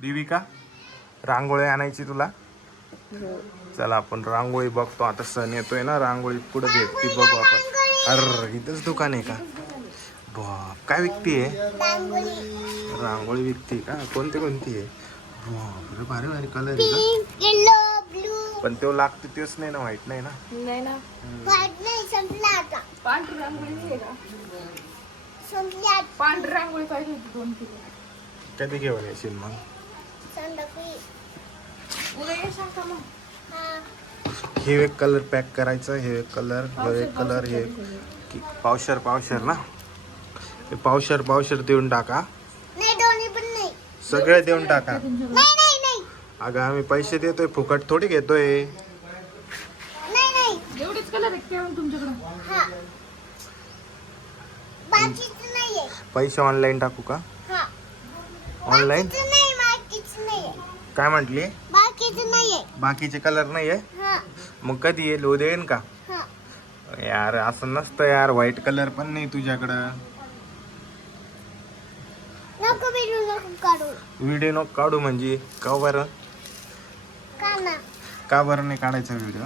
देविका रांगोळी आणायची तुला. चला आपण रांगोळी बघतो आता. सण येतोय ना, रांगोळी कुठं भेटती बघू आपण. अरे इथंच दुकान आहे का? बाप काय विकती आहे? रांगोळी विकती का? कोणती आहे? बापरे भारी भारी कलर आहे का? पण तो लागतो तेच नाही ना, व्हाईट नाही ना? नाही ना, व्हाईट नाही, संपला आता. पांढरी रांगोळी आहे का? संपली आता. पांढरी रांगोळी पाहिजे होती 2 किलो. कधी घेऊन येशील मग? संध्याकाळी. उद्या येशाल का मग? हा. हे एक कलर पॅक करायचं, हे एक कलर, हे एक कलर, हे पावशर ना. हे पावशर देऊन टाका. नाही, दोन्ही पण नाही. सगळे देऊन टाका. नाही. अगं आम्ही पैसे देतोय, फुकट थोडी घेतोय. नाही. एवढेच कलर आहेत का मग तुमच्याकडे? हा. बाकीचं नाहीये. पैसे ऑनलाईन टाकू का? हा. ऑनलाईन? बाकीचं नाहीये. काय म्हटली? बाकीचं नाहीये. बाकीचे कलर नाहीये? हा. मग कधी येईल? उद्या येईन का? हा. यार असं नसतं यार, व्हाईट कलर पण नाही तुझ्याकडं. नको बिलू, नको काढू. व्हिडिओ नको काढू म्हणजे का बरं? का ना? का बरं नाही काढायचा व्हिडिओ?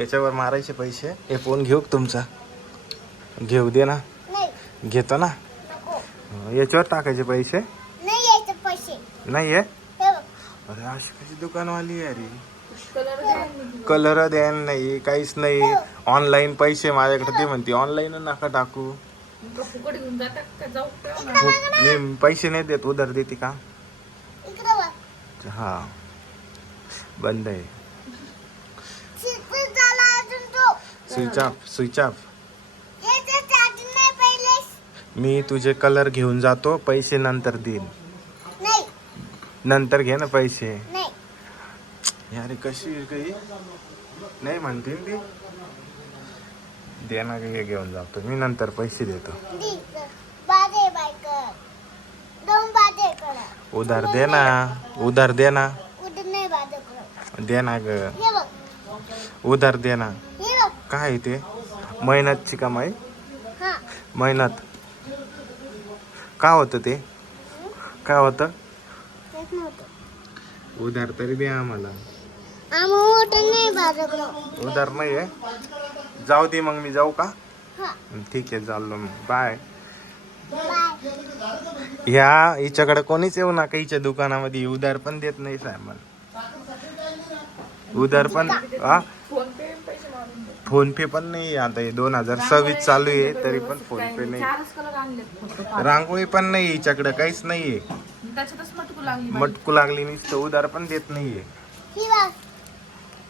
याच्यावर मारायचे पैसे. हे फोन घेऊ का तुमचा? घेऊ दे ना. नाही. घेतो ना. नको. याच्यावर टाकायचे पैसे नाही यायचे पैसे. नाही आहे? हे बघ. अरे अशी कशी दुकानवाली आहे अरे. कलर द्या. कलर द्यान नाही, काहीच नाही. ऑनलाईन पैसे माझ्याकडे ते म्हणते. ऑनलाईन नका टाकू. फुकट घेऊन जातात का? जाऊ का? मी पैसे नाही देत. उधार देते का? इकडं बघ. हा बंद आहे. शिकून झाला अजून तो. Switch off. याचं चार्जिंग नाही पहिले. मी तुझे कलर घेऊन जातो, पैसे नंतर देईन. नाही. नंतर घे ना पैसे. नाही. यार कशी आहे काही नाही म्हणते ती. दे ना, घेऊन जातो मी, नंतर पैसे देतो. बाजे बायकर. 2 बाजे करा. उधार दे ना. उधार दे ना. उधर नाही बाजे करा. दे ना ग. हे बघ. उधार दे ना. हे बघ. काय आहे ते? मेहनतची कमाई. हा. मेहनत का होतं ते? काय होतं? तेच नव्हतं. उधार तरी द्या आम्हाला. आम्ही उठून नाही बाजे करा. उधार नाही आहे? जाऊ दे मग, मी जाऊ का? हा. ठीक आहे, चाललो मग. बाय. बाय. ह्या हिच्याकडे कोणीच येऊ नका हिच्या दुकानामध्ये. उधार पण देत नाही साहेब मला. उधार पण हा, फोन पे पैसे मारून दे. फोन पे पण नाही. आता हे 2026 चालू आहे तरी पण फोन पे नाही. 4च कलर आणलेत फक्त. रांगोळी पण नाही हिच्याकडे, काहीच नाहीये. त्याच्यातच मटकू लागली. मटकू लागली नुसतं. उधार पण देत नाहीये. ही बघ.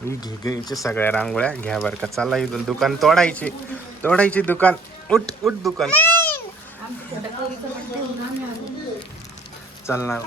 ही घ्यायच्या सगळ्या रांगोळ्या घ्या बरं का. चला इथून दुकान तोडायची दुकान. उठ दुकान. आमच्या छोट्या पोरीचं म्हणते आम्ही आलो. चालणार